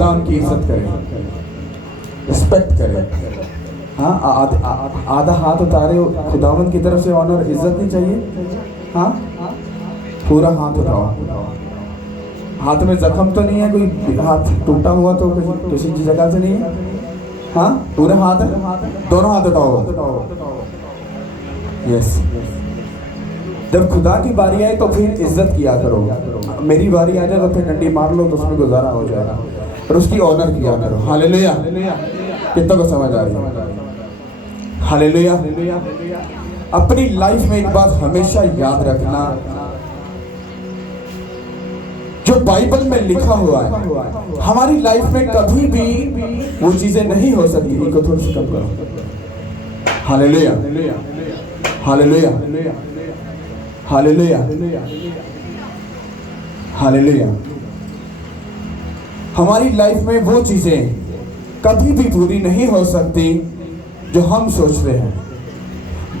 खुदा उनकी इज्जत करे, रिस्पेक्ट करे। हाँ, आधा हाथ उतारे हो, खुदावंद की तरफ से ऑनर इज्जत नहीं चाहिए? हाँ, पूरा हाथ उठाओ। हाथ में जख्म तो नहीं है, कोई हाथ टूटा हुआ तो किसी जगह से नहीं है? हाँ, पूरा हाथ है, दोनों हाथ उठाओ। यस, जब खुदा की बारी आए तो फिर इज्जत किया करो। मेरी बारी आ जाए तो फिर डंडी मार लो तो उसमें गुजारा हो जाएगा, और उसकी ऑनर किया करो। हालेलुया, कितना को समझ आ रही है? हालेलुया। अपनी लाइफ में एक बात हमेशा याद रखना, जो बाइबल में लिखा हुआ है हमारी लाइफ में कभी भी वो चीजें नहीं हो सकती। इनको थोड़ी सी कम करो। Hallelujah, hallelujah, hallelujah, hallelujah. हमारी लाइफ में वो चीजें कभी भी पूरी नहीं हो सकती जो हम सोचते हैं।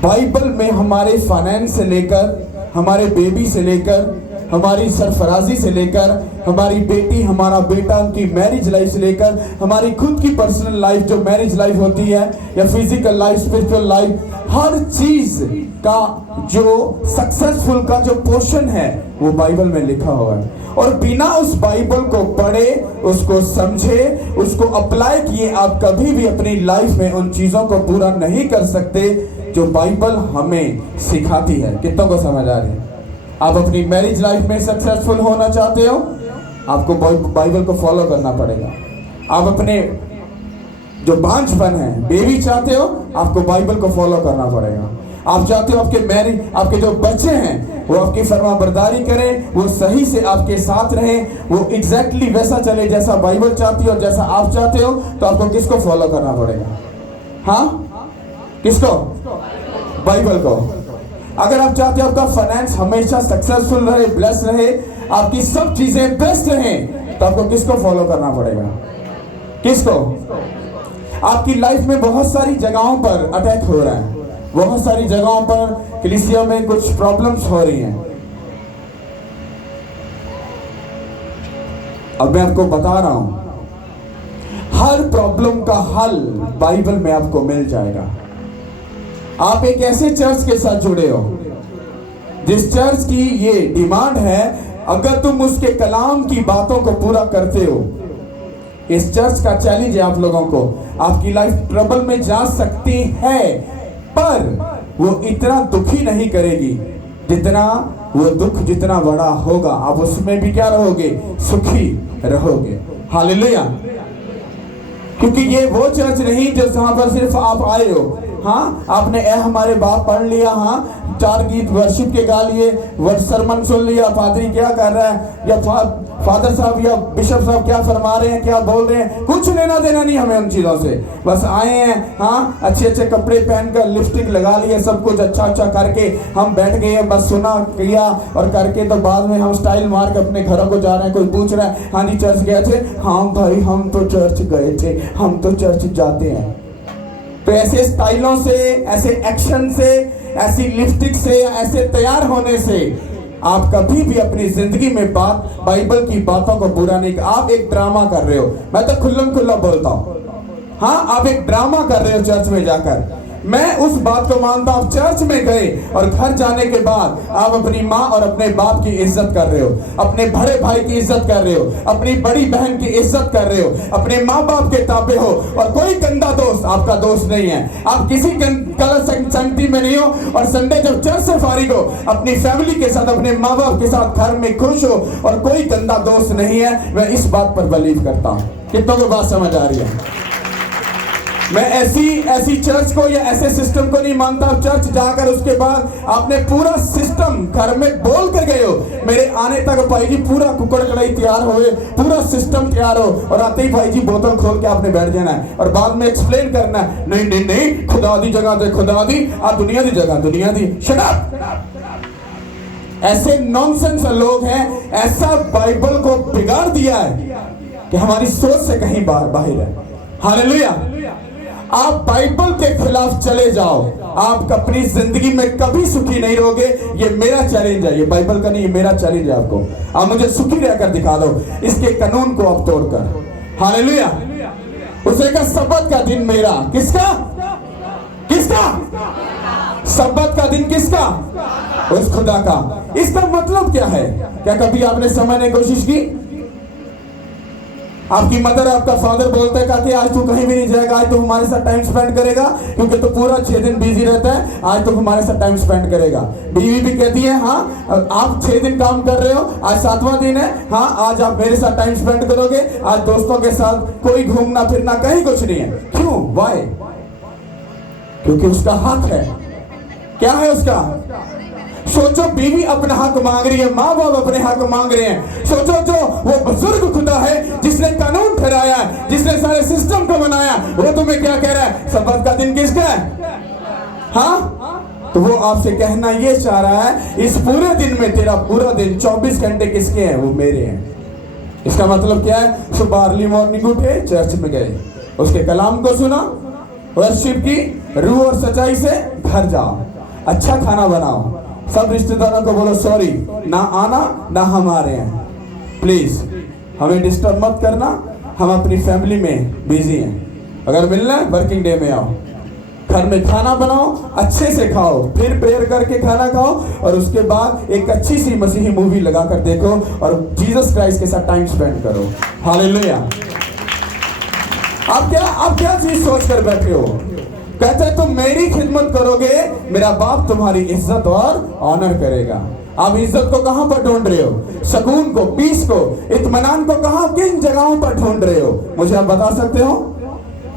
बाइबल में हमारे फाइनेंस से लेकर, हमारे बेबी से लेकर, हमारी सरफराजी से लेकर, हमारी बेटी, हमारा बेटा, उनकी मैरिज लाइफ से लेकर, हमारी खुद की पर्सनल लाइफ जो मैरिज लाइफ होती है, या फिजिकल लाइफ, स्पिरिचुअल लाइफ, हर चीज का जो सक्सेसफुल का जो पोर्शन है वो बाइबल में लिखा हुआ है। और बिना उस बाइबल को पढ़े, उसको समझे, उसको अप्लाई किए, आप कभी भी अपनी लाइफ में उन चीजों को पूरा नहीं कर सकते जो बाइबल हमें सिखाती है। कितनों को समझ आ रही है? आप अपनी मैरिज लाइफ में सक्सेसफुल होना चाहते हो, आपको बाइबल को फॉलो करना पड़ेगा। आप अपने जो बांझपन है, बेबी चाहते हो, आपको बाइबल को फॉलो करना पड़ेगा। आप चाहते हो आपके मैरिज, आपके जो बच्चे हैं वो आपकी फरमाबरदारी करें, वो सही से आपके साथ रहें, वो एग्जैक्टली वैसा चले जैसा बाइबल चाहती है और जैसा आप चाहते हो, तो आपको किसको फॉलो करना पड़ेगा? हाँ, किसको? बाइबल को। अगर आप चाहते हो आपका फाइनेंस हमेशा सक्सेसफुल रहे, ब्लेस रहे, आपकी सब चीजें बेस्ट रहें, तो आपको किसको फॉलो करना पड़ेगा? किसको? आपकी लाइफ में बहुत सारी जगहों पर अटैक हो रहा है, बहुत सारी जगहों पर कलीसिया में कुछ प्रॉब्लम्स हो रही हैं। अब मैं आपको बता रहा हूं, हर प्रॉब्लम का हल बाइबल में आपको मिल जाएगा। आप एक ऐसे चर्च के साथ जुड़े हो जिस चर्च की ये डिमांड है, अगर तुम उसके कलाम की बातों को पूरा करते हो, इस चर्च का चैलेंज है आप लोगों को, आपकी लाइफ ट्रबल में जा सकती है, पर वो इतना दुखी नहीं करेगी जितना वो दुख जितना बड़ा होगा, आप उसमें भी क्या रहोगे? सुखी रहोगे। हालेलुया। क्योंकि ये वो चर्च नहीं जो जहां पर सिर्फ आप आए हो, हाँ, आपने ए हमारे बाप पढ़ लिया, हाँ, 4 गीत वर्शिप के गा लिए, सरमन सुन लिया, पादरी क्या कर रहा है, या फादर साहब या बिशप साहब क्या फरमा रहे हैं, क्या बोल रहे हैं, कुछ लेना देना नहीं हमें उन चीजों से। बस आए हैं, हाँ, अच्छे अच्छे कपड़े पहनकर, लिपस्टिक लगा लिए, सब कुछ अच्छा अच्छा करके हम बैठ गए, बस सुना किया और करके, तो बाद में हम स्टाइल मार के अपने घरों को जा रहे हैं। कोई पूछ रहा है, हाँ जी चर्च गए थे? हाँ भाई, हम तो चर्च गए थे, हम तो चर्च जाते हैं। तो ऐसे स्टाइलों से, ऐसे एक्शन से, ऐसी लिपस्टिक से, ऐसे तैयार होने से आप कभी भी अपनी जिंदगी में बाइबल की बातों को पूरा नहीं कर। आप एक ड्रामा कर रहे हो, मैं तो खुल्लम खुल्ला बोलता हूं, हाँ, आप एक ड्रामा कर रहे हो चर्च में जाकर। मैं उस बात को मानता हूं, चर्च में गए और घर जाने के बाद आप अपनी माँ और अपने बाप की इज्जत कर रहे हो, अपने बड़े भाई की इज्जत कर रहे हो, अपनी बड़ी बहन की इज्जत कर रहे हो, अपने माँ बाप के ताबे हो, और कोई गंदा दोस्त आपका दोस्त नहीं है, आप किसी गलत संगति में नहीं हो, और संडे जब चर्च से फारिग हो, अपनी फैमिली के साथ, अपने माँ बाप के साथ घर में खुश हो, और कोई गंदा दोस्त नहीं है। मैं इस बात पर बिलीव करता हूँ। कितनों को बात समझ आ रही है? मैं ऐसी चर्च को या ऐसे सिस्टम को नहीं मानता। चर्च जाकर उसके बाद आपने पूरा सिस्टम घर में बोल कर गए हो, मेरे आने तक भाई जी पूरा कुकड़ कढ़ाई तैयार हो, पूरा सिस्टम तैयार हो, और आते ही भाई जी बोतल खोल के आपने बैठ जाना है, और बाद में एक्सप्लेन करना है, नहीं नहीं नहीं, खुदा दी जगह दे खुदा दी, आ दुनिया दी जगह दुनिया दी। Shut up. ऐसे नॉनसेंस लोग हैं, ऐसा बाइबल को बिगाड़ दिया है कि हमारी सोच से कहीं बाहर है। हालेलुया। आप बाइबल के खिलाफ चले जाओ, आप अपनी जिंदगी में कभी सुखी नहीं रहोगे। ये मेरा चैलेंज है, ये बाइबल का नहीं, ये मेरा चैलेंज है आपको। आप मुझे सुखी रहकर दिखा दो, इसके कानून को आप तोड़कर। हालेलुया। उसने कहा सब्बत का दिन मेरा, किसका? किसका? सब्बत का दिन किसका? उस खुदा का। इसका मतलब क्या है? क्या कभी आपने समझने की कोशिश की? आपकी मदर, आपका फादर बोलता है कि आज तू कहीं भी नहीं जाएगा, आज तू हमारे साथ टाइम स्पेंड करेगा, क्योंकि तू पूरा 6 दिन बिजी रहता है, आज तू हमारे साथ टाइम स्पेंड करेगा। बीवी भी कहती है हाँ आप 6 दिन काम कर रहे हो, आज 7वां दिन है, हाँ आज आप मेरे साथ टाइम स्पेंड करोगे, आज दोस्तों के साथ कोई घूमना फिरना कहीं कुछ नहीं है। क्यों? वाई? क्योंकि उसका हक है। क्या है उसका? सोचो, बीवी अपना हक मांग रही है, माँ बाप अपने हक मांग रहे हैं। सोचो, जो वो बुजुर्ग खुदा है जिसने कानून ठहराया है, जिसने सारे सिस्टम को बनाया, वो तुम्हें क्या कह रहा है? सब्बत का दिन किसका है? हाँ, तो वो आपसे कहना ये चाह रहा है, इस पूरे दिन में तेरा पूरा दिन 24 घंटे किसके हैं? वो मेरे हैं। इसका मतलब क्या है? सुबह अर्ली मॉर्निंग उठे, चर्च में गए, उसके कलाम को सुना, वर्शिप की, रूह और सच्चाई से घर जाओ, अच्छा खाना बनाओ, सब रिश्तेदारों को बोलो सॉरी, ना आना ना हम आ रहे हैं, प्लीज हमें डिस्टर्ब मत करना, हम अपनी फैमिली में बिजी हैं, अगर मिलना है वर्किंग डे में आओ, घर में खाना बनाओ, अच्छे से खाओ, फिर प्रेयर करके खाना खाओ, और उसके बाद एक अच्छी सी मसीही मूवी लगा कर देखो और जीसस क्राइस्ट के साथ टाइम स्पेंड करो। हालेलुया। आप क्या चीज सोच कर बैठे हो? कहते हैं तुम मेरी खिदमत करोगे, मेरा बाप तुम्हारी इज्जत और ऑनर करेगा। आप इज्जत को कहां पर ढूंढ रहे हो? सुकून को, पीस को, इत्मीनान को कहां, किन जगहों पर ढूंढ रहे हो? मुझे आप बता सकते हो?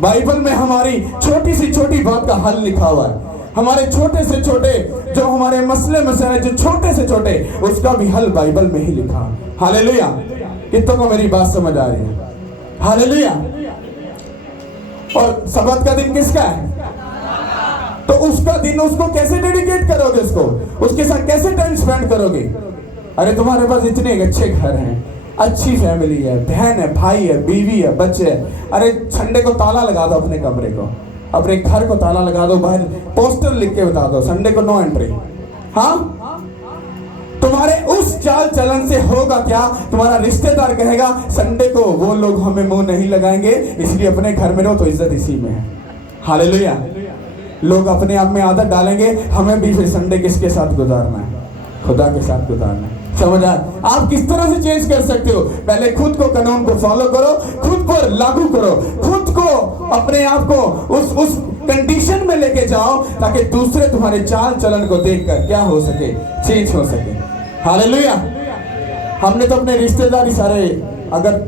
बाइबल में हमारी छोटी सी छोटी बात का हल लिखा हुआ है। हमारे छोटे से छोटे जो हमारे मसले मसाले जो छोटे से छोटे, उसका भी हल बाइबल में ही लिखा। हालेलुया। कितनों को मेरी बात समझ आ रही है? हालेलुया। और सब्बत का दिन किसका है? तो उसका दिन उसको कैसे डेडिकेट करोगे? उसके साथ कैसे टाइम स्पेंड करोगे? अरे तुम्हारे पास इतने अच्छे घर हैं, अच्छी फैमिली है, बहन है, भाई है, बीवी है, बच्चे है। अरे संडे को ताला लगा दो अपने कमरे को, अपने घर को ताला लगा दो, बाहर पोस्टर लिख के बता दो संडे को नो एंट्री। हाँ, तुम्हारे उस चाल चलन से होगा क्या? तुम्हारा रिश्तेदार कहेगा संडे को वो लोग हमें मुंह नहीं लगाएंगे, इसलिए अपने घर में रहो, तो इज्जत इसी में है। हालेलुया। लोग अपने आप में आदत डालेंगे, हमें भी फिर संडे किसके साथ गुजारना है? खुदा के साथ गुजारना है। समझ आया? आप किस तरह से चेंज कर सकते हो? पहले खुद को कानून को फॉलो करो, खुद पर लागू करो, खुद को अपने आप को उस कंडीशन में लेके जाओ ताकि दूसरे तुम्हारे चाल चलन को देखकर क्या हो सके? चेंज हो सके। हालेलुया। हमने तो अपने रिश्तेदारी सारे, अगर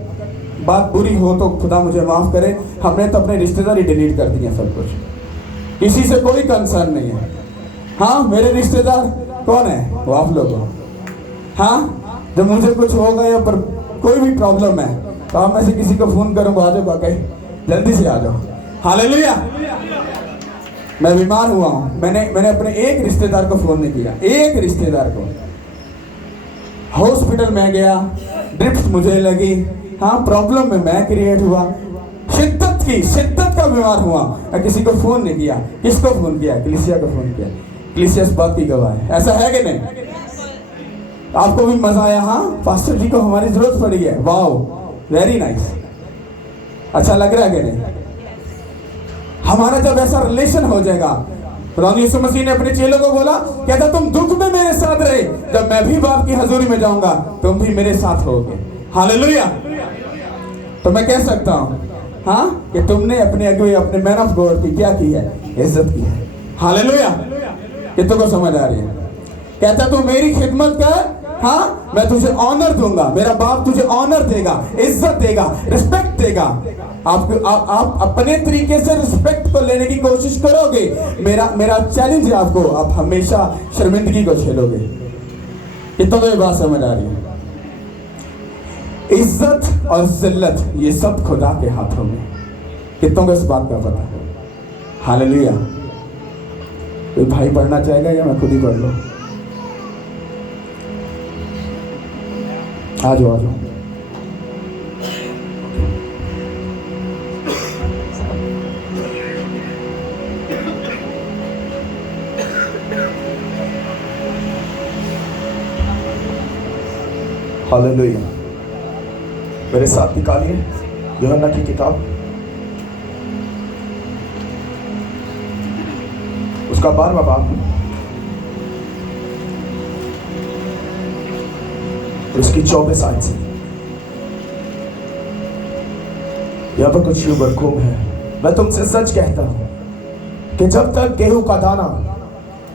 बात बुरी हो तो खुदा मुझे माफ करे, हमने तो अपने रिश्तेदारी डिलीट कर दिए सब कुछ, किसी से कोई कंसर्न नहीं है। हाँ, मेरे रिश्तेदार कौन है? वो आप लोग हो। हाँ, जब मुझे कुछ होगा या पर कोई भी प्रॉब्लम है तो आप में से किसी को फोन करूंगा, आ जाओ बाकी जल्दी से आ जाओ। हालेलुया। मैं बीमार हुआ हूं, मैंने अपने एक रिश्तेदार को फोन नहीं किया, एक रिश्तेदार को। हॉस्पिटल में गया, ड्रिप्स मुझे लगी, हाँ प्रॉब्लम में मैं क्रिएट हुआ, शिद्दत का बीमार हुआ, मैं किसी को फोन नहीं किया। किसको फोन किया? कलीसिया को फोन किया। कलीसिया इस बात की गवाह है। ऐसा है कि नहीं? आपको भी मजा आया? हाँ, पास्टर जी को हमारी जरूरत पड़ी है। Wow, very nice. अच्छा लग रहा है कि नहीं? हमारा जब ऐसा रिलेशन हो जाएगा, प्रभु यीशु मसीह ने अपने चेलों को बोला, कहता तुम दुख में मेरे साथ रहे, जब मैं भी बाप की हजूरी में जाऊंगा तुम भी मेरे साथ रहोगे। हालेलुया। तो मैं कह सकता हूं हाँ कि तुमने अपने अगुए, अपने मैन ऑफ गॉड की क्या की है? इज्जत की है। हालेलुया। कितनों को समझ आ रही है? कहता तू मेरी खिदमत कर, हाँ मैं तुझे ऑनर दूंगा, मेरा बाप तुझे ऑनर देगा, इज्जत देगा, रिस्पेक्ट देगा। आप अपने तरीके से रिस्पेक्ट को लेने की कोशिश करोगे, मेरा चैलेंज है आपको, आप हमेशा शर्मिंदगी को झेलोगे। कितनों को ये बात समझ आ रही है? इज्जत और जिल्लत ये सब खुदा के हाथों में। कितनों को इस बात का पता है? हालेलुया। कोई भाई पढ़ना चाहेगा या मैं खुद ही पढ़ लूं? आ जाओ। हालेलुया। मेरे साथ निकालिए। यूहन्ना की किताब उसका 12वां बाब उसकी 24 आयत से यहां पर कुछ यूं मरकूम है। मैं तुमसे सच कहता हूं कि जब तक गेहूं का दाना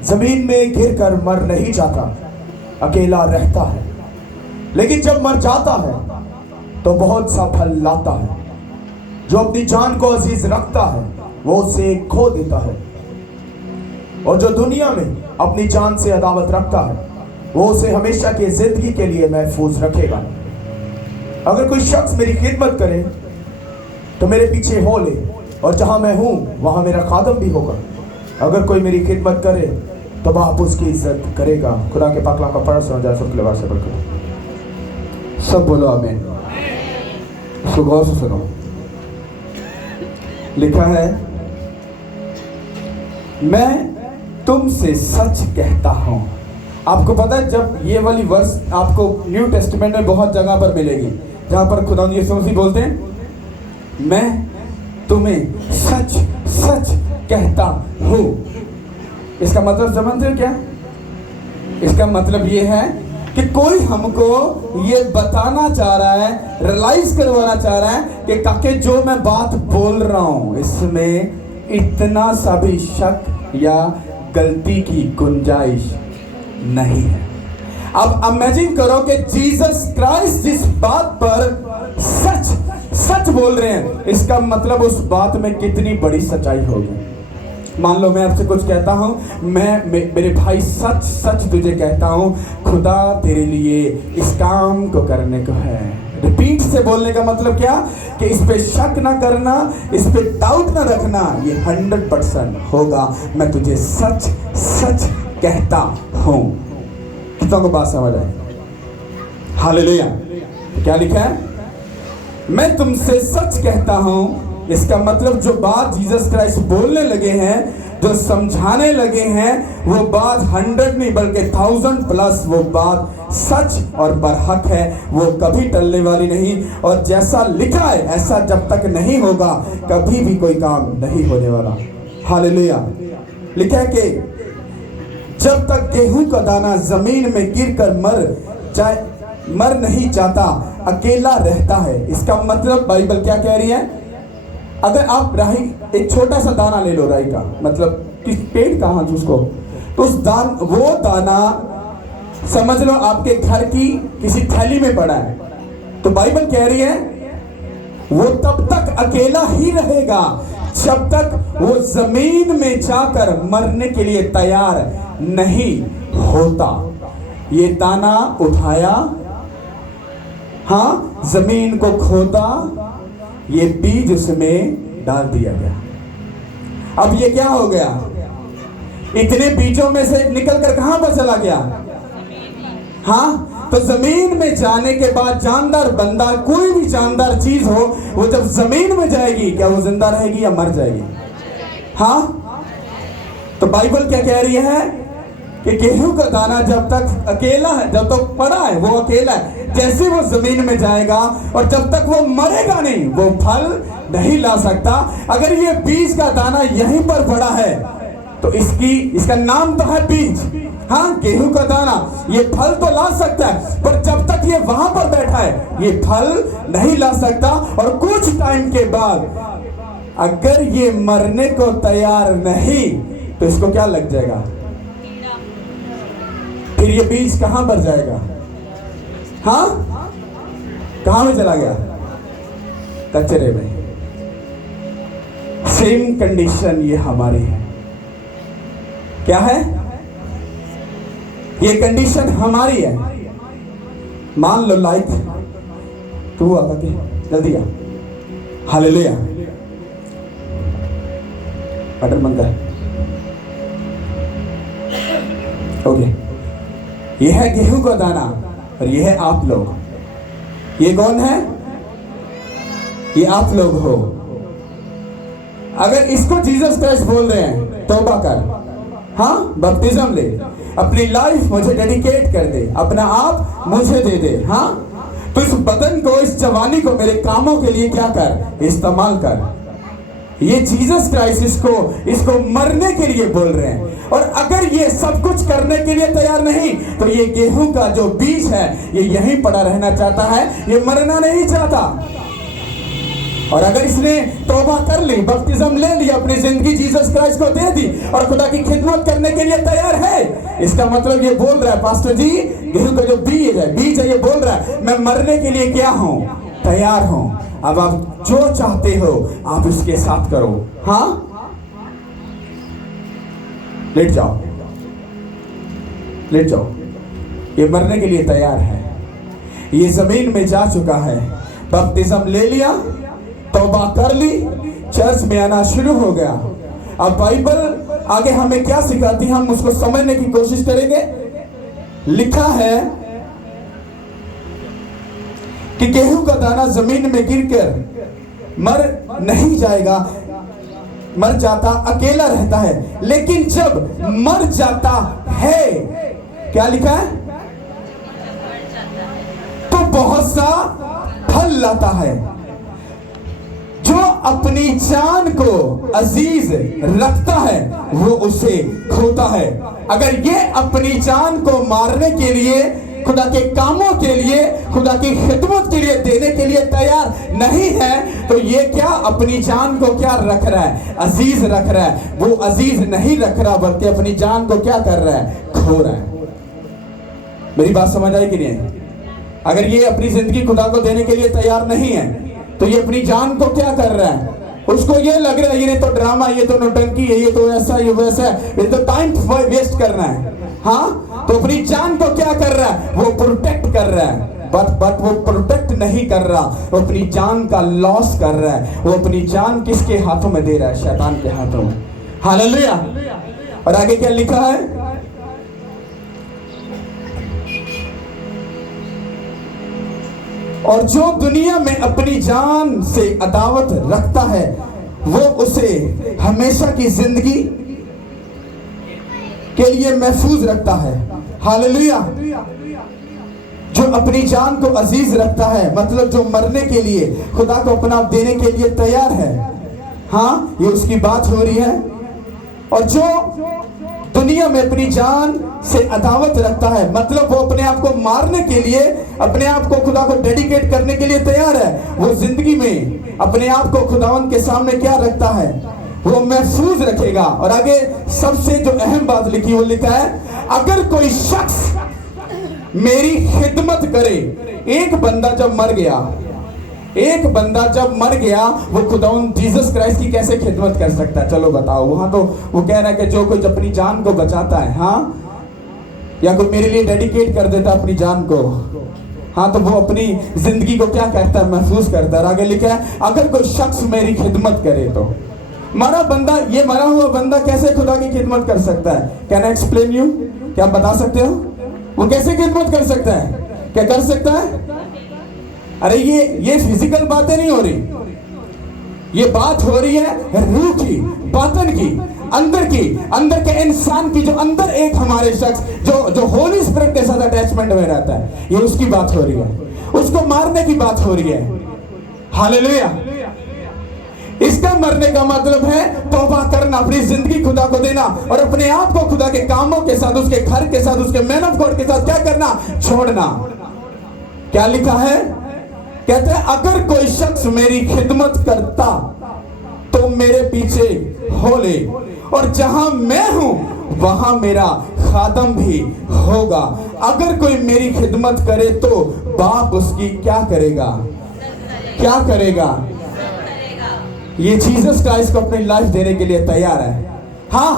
जमीन में गिरकर मर नहीं जाता अकेला रहता है, लेकिन जब मर जाता है तो बहुत सा फल लाता है। जो अपनी जान को अजीज रखता है वो उसे खो देता है, और जो दुनिया में अपनी जान से अदावत रखता है वो उसे हमेशा की जिंदगी के लिए महफूज रखेगा। अगर कोई शख्स मेरी खिदमत करे तो मेरे पीछे हो ले, और जहां मैं हूं वहां मेरा खादम भी होगा। अगर कोई मेरी खिदमत करे तो बाप उसकी इज्जत करेगा। खुदा के पाक कलाम का पढ़ सुना जाए सुरखलेवार से बढ़कर। सब बोलो आमीन। गौर से सुनो। लिखा है, मैं तुमसे सच कहता हूं। आपको पता है, जब ये वाली वर्स आपको न्यू टेस्टमेंट में बहुत जगह पर मिलेगी जहां पर खुदा यीशु मसीह बोलते हैं, मैं तुम्हें सच सच कहता हूं। इसका मतलब समझते हो क्या? इसका मतलब ये है कि कोई हमको ये बताना चाह रहा है, रियलाइज करवाना चाह रहा है कि ताकि जो मैं बात बोल रहा हूं इसमें इतना सा भी शक या गलती की गुंजाइश नहीं है। अब इमेजिन करो कि जीसस क्राइस्ट जिस बात पर सच सच बोल रहे हैं, इसका मतलब उस बात में कितनी बड़ी सच्चाई होगी। मान लो मैं आपसे कुछ कहता हूं, मेरे भाई सच सच तुझे कहता हूं, खुदा तेरे लिए इस काम को करने को है। रिपीट से बोलने का मतलब क्या कि इस पे शक ना करना, इस पे डाउट ना रखना, ये 100% होगा। मैं तुझे सच सच कहता हूं। कितनों को बात समझ आई? हालेलुया। क्या लिखा है? मैं तुमसे सच कहता हूं। इसका मतलब जो बात जीसस क्राइस्ट बोलने लगे हैं, जो समझाने लगे हैं, वो बात 100 नहीं बल्कि 1000+ वो बात सच और बरहक है। वो कभी टलने वाली नहीं, और जैसा लिखा है ऐसा जब तक नहीं होगा कभी भी कोई काम नहीं होने वाला। हालेलुया। लिखा है कि जब तक गेहूं का दाना जमीन में गिरकर मर नहीं जाता अकेला रहता है। इसका मतलब बाइबल क्या कह रही है? अगर आप राई, एक छोटा सा दाना ले लो राई का, मतलब किस पेड़ का, हाँ उसको, तो उस वो दाना समझ लो आपके घर की किसी थैली में पड़ा है, तो बाइबल कह रही है वो तब तक अकेला ही रहेगा जब तक वो जमीन में जाकर मरने के लिए तैयार नहीं होता। ये दाना उठाया, हाँ, जमीन को खोदा, ये बीज उसमें डाल दिया गया। अब ये क्या हो गया? इतने बीजों में से निकलकर कहां पर चला गया? हाँ, तो जमीन में जाने के बाद जानदार बंदा, कोई भी जानदार चीज हो, वो जब जमीन में जाएगी क्या वो जिंदा रहेगी या मर जाएगी? हाँ, तो बाइबल क्या कह रही है कि गेहूं का दाना जब तक अकेला है, जब तक पड़ा है वो अकेला है, जैसे वो जमीन में जाएगा और जब तक वो मरेगा नहीं वो फल नहीं ला सकता। अगर ये बीज का दाना यहीं पर पड़ा है तो इसका नाम तो है बीज, हाँ, गेहूं का दाना, ये फल तो ला सकता है, पर जब तक ये वहां पर बैठा है ये फल नहीं ला सकता। और कुछ टाइम के बाद अगर ये मरने को तैयार नहीं तो इसको क्या लग जाएगा? फिर ये बीज कहां पर जाएगा? हाँ, कहां में चला गया? कचरे में। सेम कंडीशन ये हमारी है। क्या है? ये कंडीशन हमारी है। मान लो लाइक तू आ के जल्दी आ। हालेलुया। बटन बंद कर। ओके, ये है गेहूं का दाना और ये है आप लोग। ये कौन है? ये आप लोग हो। अगर इसको जीसस क्राइस्ट बोल रहे हैं तौबा कर, हाँ, बपतिस्म ले, अपनी लाइफ मुझे डेडिकेट कर दे, अपना आप मुझे दे दे, हाँ, तो इस बदन को, इस जवानी को मेरे कामों के लिए क्या कर, इस्तेमाल कर। ये जीसस क्राइस्ट इसको मरने के लिए बोल रहे हैं। और अगर ये सब कुछ करने के लिए तैयार नहीं, तो ये गेहूं का जो बीज है ये यहीं पड़ा रहना चाहता है, ये मरना नहीं चाहता। और अगर इसने तौबा कर ली, बपतिस्म ले लिया, अपनी जिंदगी जीसस क्राइस्ट को दे दी और खुदा की खिदमत करने के लिए तैयार है, इसका मतलब ये बोल रहा है, पास्टर जी गेहूं का जो बीज है ये बोल रहा है मैं मरने के लिए क्या हूं, तैयार हूं। अब आप जो चाहते हो आप इसके साथ करो। हाँ, लेट जाओ, लेट जाओ। ये मरने के लिए तैयार है, ये जमीन में जा चुका है, बपतिस्म ले लिया, तौबा कर ली, चर्च में आना शुरू हो गया। अब बाइबल आगे हमें क्या सिखाती है, हम उसको समझने की कोशिश करेंगे। लिखा है कि गेहूं का दाना जमीन में गिरकर मर नहीं जाएगा, मर जाता, अकेला रहता है, लेकिन जब मर जाता है, क्या लिखा है, तो बहुत सा फल लाता है। जो अपनी जान को अजीज रखता है वो उसे खोता है। अगर ये अपनी जान को मारने के लिए, खुदा के कामों के लिए, खुदा की खिदमत के लिए देने के लिए तैयार नहीं है, तो ये क्या अपनी जान को क्या रख रहा है, अजीज रख रहा है। वो अजीज नहीं रख रहा, बल्कि अपनी जान को क्या कर रहा है, खो रहा है। मेरी बात समझ आई कि नहीं? अगर ये अपनी जिंदगी खुदा को देने के लिए तैयार नहीं है, तो ये अपनी जान को क्या कर रहा है, उसको ये लग रहा है ये तो ड्रामा, ये तो नौटंकी है, ये तो ऐसा, ये वैसा है, ये तो टाइम वेस्ट करना है। हाँ, तो अपनी जान को क्या कर रहा है, वो प्रोटेक्ट कर रहा है, बट वो प्रोटेक्ट नहीं कर रहा, वो अपनी जान का लॉस कर रहा है। वो अपनी जान किसके हाथों में दे रहा है, शैतान के हाथों में। हालेलुया। और आगे क्या लिखा है, और जो दुनिया में अपनी जान से अदावत रखता है वो उसे हमेशा की जिंदगी के लिए महफूज रखता है। हालेलुया। जो अपनी जान को अजीज रखता है, मतलब जो मरने के लिए, खुदा को अपना देने के लिए तैयार है। हाँ, ये उसकी बात हो रही है। और जो दुनिया में अपनी जान से अदावत रखता है, मतलब वो अपने आप को मारने के लिए, अपने आप को खुदा को डेडिकेट करने के लिए तैयार है। वो जिंदगी में अपने आप को खुदावंत के सामने क्या रखता है, वो महफूज रखेगा। और आगे सबसे जो अहम बात लिखी, वो लिखा है, अगर कोई शख्स मेरी खिदमत करे। एक बंदा जब मर गया, वो खुदावंद जीसस क्राइस्ट की कैसे खिदमत कर सकता है? चलो बताओ। वहां तो वो कह रहा है कि जो कोई अपनी जान को बचाता है, हाँ, या कोई मेरे लिए डेडिकेट कर देता अपनी जान को, हाँ, तो वो अपनी जिंदगी को क्या कहता है, महफूज करता है। आगे लिखा है, अगर कोई शख्स मेरी खिदमत करे तो। ये मरा हुआ बंदा कैसे खुदा की खिदमत कर सकता है? Can I explain you? क्या आप बता सकते हो वो कैसे खिदमत कर सकता है? क्या कर सकता है? अरे ये फिजिकल बातें नहीं हो रही, ये बात हो रही है रूह की, बातन की, अंदर के इंसान की, जो अंदर एक हमारे शख्स जो होली स्पिरिट के साथ अटैचमेंट में रहता है, ये उसकी बात हो रही है। उसको मारने की बात हो रही है। हालेलुया। इसका मरने का मतलब है तौबा करना, अपनी जिंदगी खुदा को देना और अपने आप को खुदा के कामों के साथ, उसके घर के साथ, उसके मैन ऑफ गॉड के साथ क्या करना, छोड़ना। क्या लिखा है? कहते हैं, अगर कोई शख्स मेरी खिदमत करता तो मेरे पीछे हो ले, और जहां मैं हूं वहां मेरा खादम भी होगा। अगर कोई मेरी खिदमत करे तो बाप उसकी क्या करेगा? ये जीसस क्राइस्ट को अपनी लाइफ देने के लिए तैयार है। हाँ,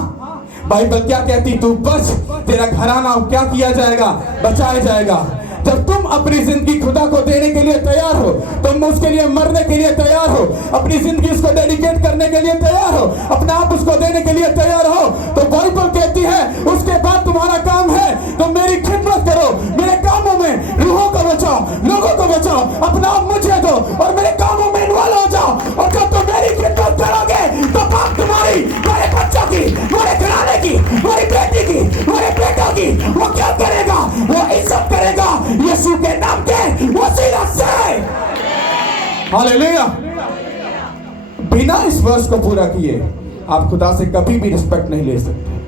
बाइबल क्या कहती, तू बच, तेरा घराना क्या किया जाएगा, बचाया जाएगा। जब तुम अपनी जिंदगी खुदा को देने के लिए तैयार हो, तुम उसके लिए मरने के लिए तैयार हो, अपनी जिंदगी उसको डेडिकेट करने के लिए तैयार हो, अपना आप उसको देने के लिए तैयार हो, तो बाइबल कहती है उसके बाद तुम्हारा काम है, तुम मेरी खिदमत करो, मेरे कामों में रूहों को बचाओ, लोगों को बचाओ, अपना आप मुझे दो और मेरे कामों में इन्वॉल्व हो जाओ। और जब तुम मेरी खिदमत करोगे तो बाप तुम्हारी, मेरे बच्चों की, मेरे घराने की, मेरी बेटी की, मेरे बेटों की, वो क्या करेगा? वो इज्जत करेगा। यीशु के नाम के वो सीधा हालेलुया। बिना इस वर्ष को पूरा किए आप खुदा से कभी भी रिस्पेक्ट नहीं ले सकते।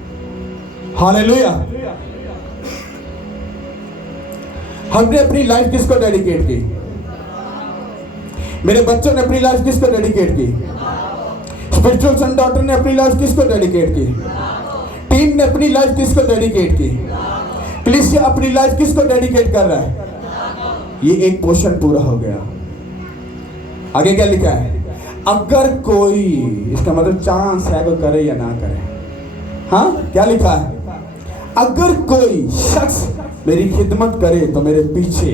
हालेलुया। हमने अपनी लाइफ किसको डेडिकेट की? मेरे बच्चों ने अपनी लाइफ किसको डेडिकेट की? स्पिरिचुअल सन डॉटर ने अपनी लाइफ किसको डेडिकेट की? टीम ने अपनी लाइफ किसको डेडिकेट की? कलीसिया अपनी लाइफ किसको डेडिकेट कर रहा है? ये एक पोर्शन पूरा हो गया। आगे क्या लिखा है? अगर कोई, इसका मतलब चांस है वो करे या ना करे। हाँ, क्या लिखा है? अगर कोई शख्स मेरी खिदमत करे तो मेरे पीछे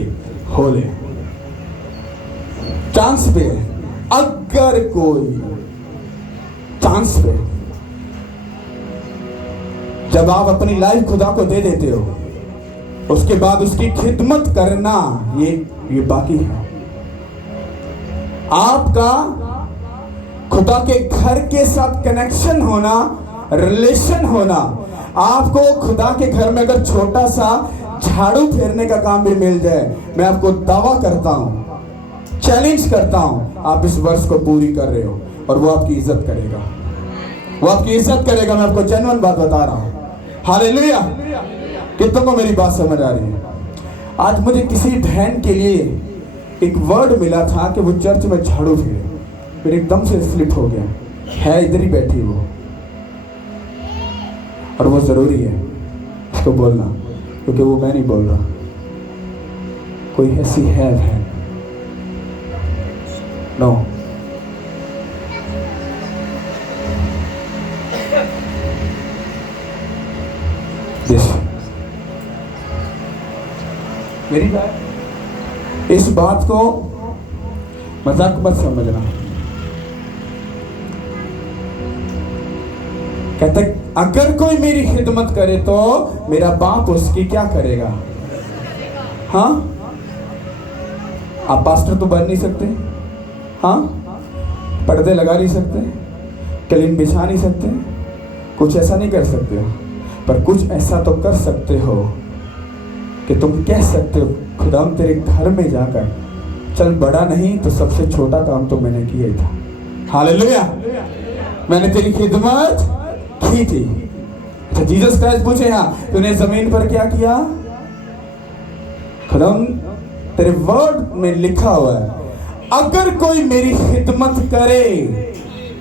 हो ले। चांस पे, अगर कोई चांस पे। जब आप अपनी लाइफ खुदा को दे देते हो, उसके बाद उसकी खिदमत करना ये बाकी है। आपका खुदा के घर के साथ कनेक्शन होना, रिलेशन होना। आपको खुदा के घर में अगर छोटा सा झाड़ू फेरने का काम भी मिल जाए, मैं आपको दावा करता हूं, चैलेंज करता हूं, आप इस वर्ष को पूरी कर रहे हो और वो आपकी इज्जत करेगा। वो आपकी इज्जत करेगा। मैं आपको जेन्युइन बात बता रहा हूं। हालेलुया। कितनों को मेरी बात समझ आ रही है? आज मुझे किसी बहन के लिए एक वर्ड मिला था कि वो चर्च में झाड़ू फेरे। फिर एकदम से स्लिप हो गया। है इधर ही बैठी वो, और वो जरूरी है उसको बोलना, क्योंकि वो मैं नहीं बोल रहा, कोई ऐसी है बहन। नो, मेरी बात, इस बात को मजाक मत समझना। कहते अगर कोई मेरी खिदमत करे तो मेरा बाप उसकी क्या करेगा? हाँ, आप पास्टर तो बन नहीं सकते, हाँ, पर्दे लगा नहीं सकते, कलीन बिछा नहीं सकते, कुछ ऐसा नहीं कर सकते हो, पर कुछ ऐसा तो कर सकते हो कि तुम कह सकते हो खुदा तेरे घर में जाकर, चल बड़ा नहीं तो सबसे छोटा काम तो मैंने किया ही था। हालेलुया। मैंने तेरी खिदमत की थी। अच्छा, जीसस क्राइस्ट पूछे, हाँ तूने जमीन पर क्या किया? खुदा तेरे वर्ड में लिखा हुआ है, अगर कोई मेरी खिदमत करे,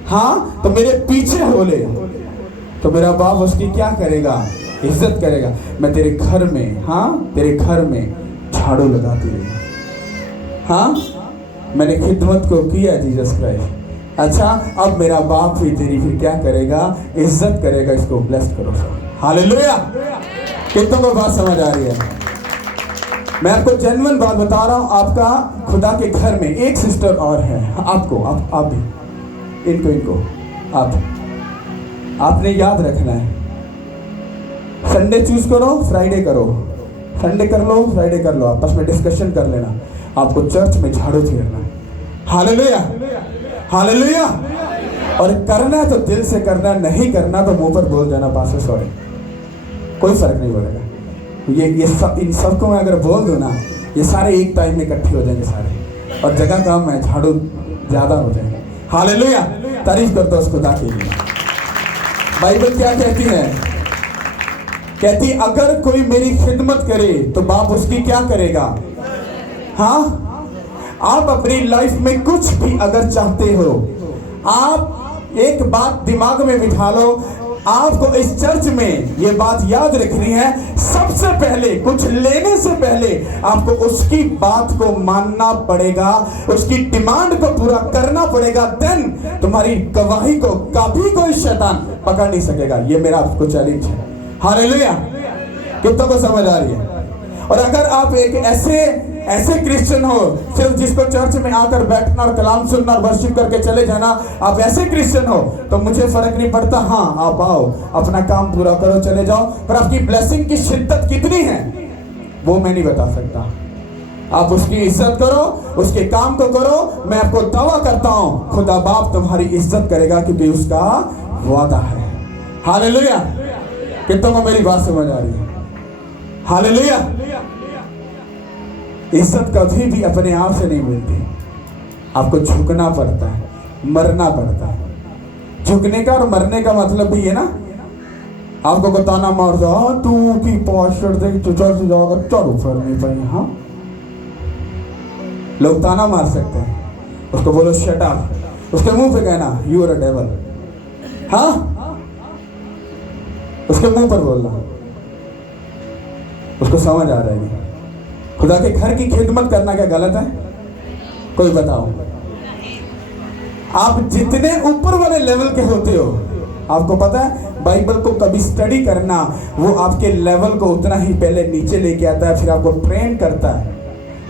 हाँ, तो मेरे पीछे हो ले, तो मेरा बाप उसकी क्या करेगा? इज्जत करेगा। मैं तेरे घर में, हाँ, तेरे घर में झाड़ू लगाती रही। हाँ, मैंने खिदमत को किया जीसस क्राइस्ट। अच्छा, अब मेरा बाप भी तेरी फिर क्या करेगा? इज्जत करेगा। इसको ब्लेस करो सब। हालेलुया। कितनों को बात समझ आ रही है? मैं आपको जेन्युइन बात बता रहा हूं। आपका खुदा के घर में एक सिस्टर और है, आपको, आप भी, इनको आपने याद रखना है। संडे चूज करो, फ्राइडे करो, संडे कर लो, फ्राइडे कर लो, आपस में डिस्कशन कर लेना। आपको चर्च में झाड़ू फेरना है। Hallelujah, hallelujah. और करना है तो दिल से करना, नहीं करना तो मुंह पर बोल देना पास्टर सॉरी, कोई फर्क नहीं पड़ेगा। ये सब, इन सबको मैं अगर बोल दूं ना, ये सारे एक टाइम में इकट्ठे हो जाएंगे सारे, और जगह कम है, झाड़ू ज्यादा हो जाएगा। हालेलुया। तारीफ करता हूं उस खुदा के लिए। बाइबल क्या कहती है? कहती अगर कोई मेरी खिदमत करे तो बाप उसकी क्या करेगा? हाँ, आप अपनी लाइफ में कुछ भी अगर चाहते हो, आप एक बात दिमाग में बिठा लो, आपको इस चर्च में ये बात याद रखनी है, सबसे पहले कुछ लेने से पहले आपको उसकी बात को मानना पड़ेगा, उसकी डिमांड को पूरा करना पड़ेगा। देन तुम्हारी गवाही को कभी कोई शैतान पकड़ नहीं सकेगा। ये मेरा आपको चैलेंज है। हालेलुया। कितनों को समझ आ रही है? और अगर आप एक ऐसे क्रिश्चियन हो सिर्फ जिसको चर्च में आकर बैठना और कलाम सुनना और वर्शिप करके चले जाना, आप ऐसे क्रिश्चियन हो तो मुझे फर्क नहीं पड़ता। हाँ, आप आओ, अपना काम पूरा करो, चले जाओ, पर आपकी ब्लेसिंग की शिद्दत कितनी है वो मैं नहीं बता सकता। आप उसकी इज्जत करो, उसके काम को करो। मैं आपको दावा करता हूं खुदा बाप तुम्हारी इज्जत करेगा, क्योंकि उसका वादा है। हालेलुया। कितनों को मेरी बात समझ आ रही है? हालेलुया। इज्जत कभी भी अपने आप से नहीं मिलती, आपको झुकना पड़ता है, मरना पड़ता है। झुकने का और मरने का मतलब भी है ना, आपको को ताना मार दो, हाँ तू की पॉस्चर देख तो चर्च जाओगा चढ़ो फिर नहीं पाई। हाँ लोग ताना मार सकते हैं, उसको बोलो शट अप, उसके मुंह पे कहना यू आर अ डेविल। हाँ उसके मुंह पर बोलना, उसको समझ आ रही है। खुदा के घर की खिदमत करना क्या गलत है? कोई बताओ। आप जितने ऊपर वाले लेवल के होते हो, आपको पता है बाइबल को कभी स्टडी करना वो आपके लेवल को उतना ही पहले नीचे लेके आता है, फिर आपको ट्रेन करता है।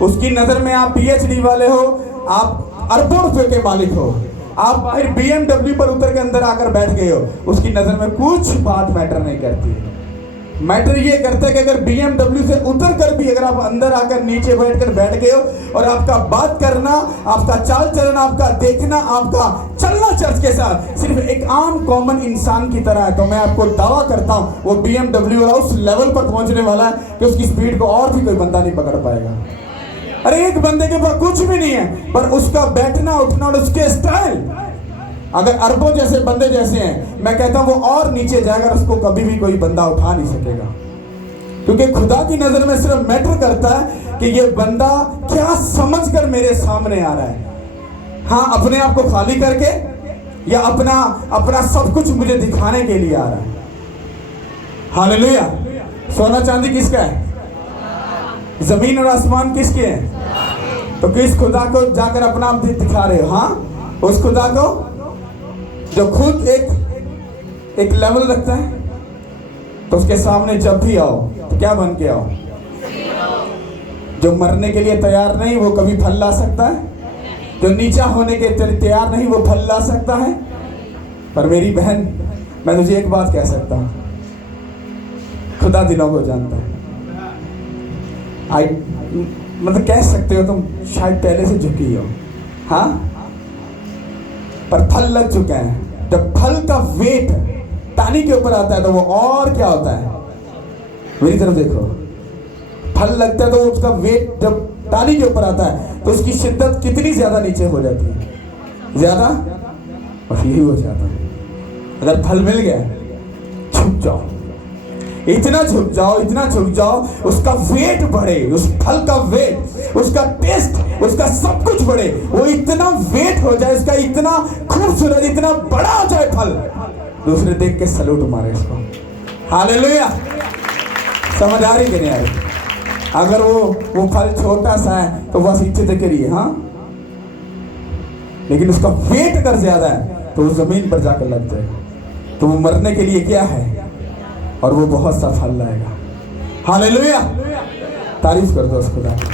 उसकी नजर में आप पीएचडी वाले हो, आप अरबों रुपए के मालिक हो, आप फिर BMW पर उतर के अंदर आकर बैठ गए हो, उसकी नजर में कुछ बात मैटर नहीं करती। मैटर ये करता है कि अगर BMW से उतर कर भी अगर आप अंदर आकर नीचे बैठकर बैठ गए हो और आपका बात करना, आपका चाल चलना, आपका देखना, आपका चलना चर्च के साथ सिर्फ एक आम कॉमन इंसान की तरह है, तो मैं आपको दावा करता हूं वो BMW वाला उस लेवल पर पहुंचने वाला है कि उसकी स्पीड को और भी कोई बंदा नहीं पकड़ पाएगा। अरे एक बंदे के पास कुछ भी नहीं है, पर उसका बैठना उठना और उसके स्टाइल अगर अरबों जैसे बंदे जैसे हैं, मैं कहता हूं वो और नीचे जाएगा, उसको कभी भी कोई बंदा उठा नहीं सकेगा। क्योंकि खुदा की नजर में सिर्फ मैटर करता है कि ये बंदा क्या समझकर मेरे सामने आ रहा है। हाँ अपने आप को खाली करके या अपना सब कुछ मुझे दिखाने के लिए आ रहा है। हालेलुया। सोना चांदी किसका है? जमीन और आसमान किसके हैं? तो किस खुदा को जाकर अपना आप दिखा रहे हो? हाँ उस खुदा को जो खुद एक लेवल रखता है, तो उसके सामने जब भी आओ तो क्या बन के आओ? जो मरने के लिए तैयार नहीं वो कभी फल ला सकता है, जो नीचा होने के तैयार नहीं वो फल ला सकता है। पर मेरी बहन, मैं तुझे एक बात कह सकता हूं, खुदा दिलों को जानता है। मतलब कह सकते हो तुम शायद पहले से झुकी हो, हाँ, पर फल लग चुके हैं। जब फल का वेट टानी के ऊपर आता है तो वो और क्या होता है? मेरी तरफ देखो, फल लगता है तो उसका वेट जब टानी के ऊपर आता है तो उसकी शिद्दत कितनी ज्यादा नीचे हो जाती है? ज्यादा, और यही हो जाता है। अगर फल मिल गया झुक जाओ, इतना झुक जाओ, इतना झुक जाओ, उसका वेट बढ़े, उस फल का वेट, उसका टेस्ट, उसका सब कुछ बढ़े, वो इतना वेट हो जाए, उसका इतना खूबसूरत, इतना बड़ा हो जाए फल, दूसरे देख के सैल्यूट मारे इसको। हालेलुया। समझ आ रही कि नहीं आ रही? अगर वो फल छोटा सा है तो बस इज्जत करिए, हाँ, लेकिन उसका वेट अगर ज्यादा है तो वो जमीन पर जाकर लग जाएगा, तो वो मरने के लिए क्या है और वो बहुत सा फल लाएगा। हालेलुया। तारीफ कर दो उस खुदा की।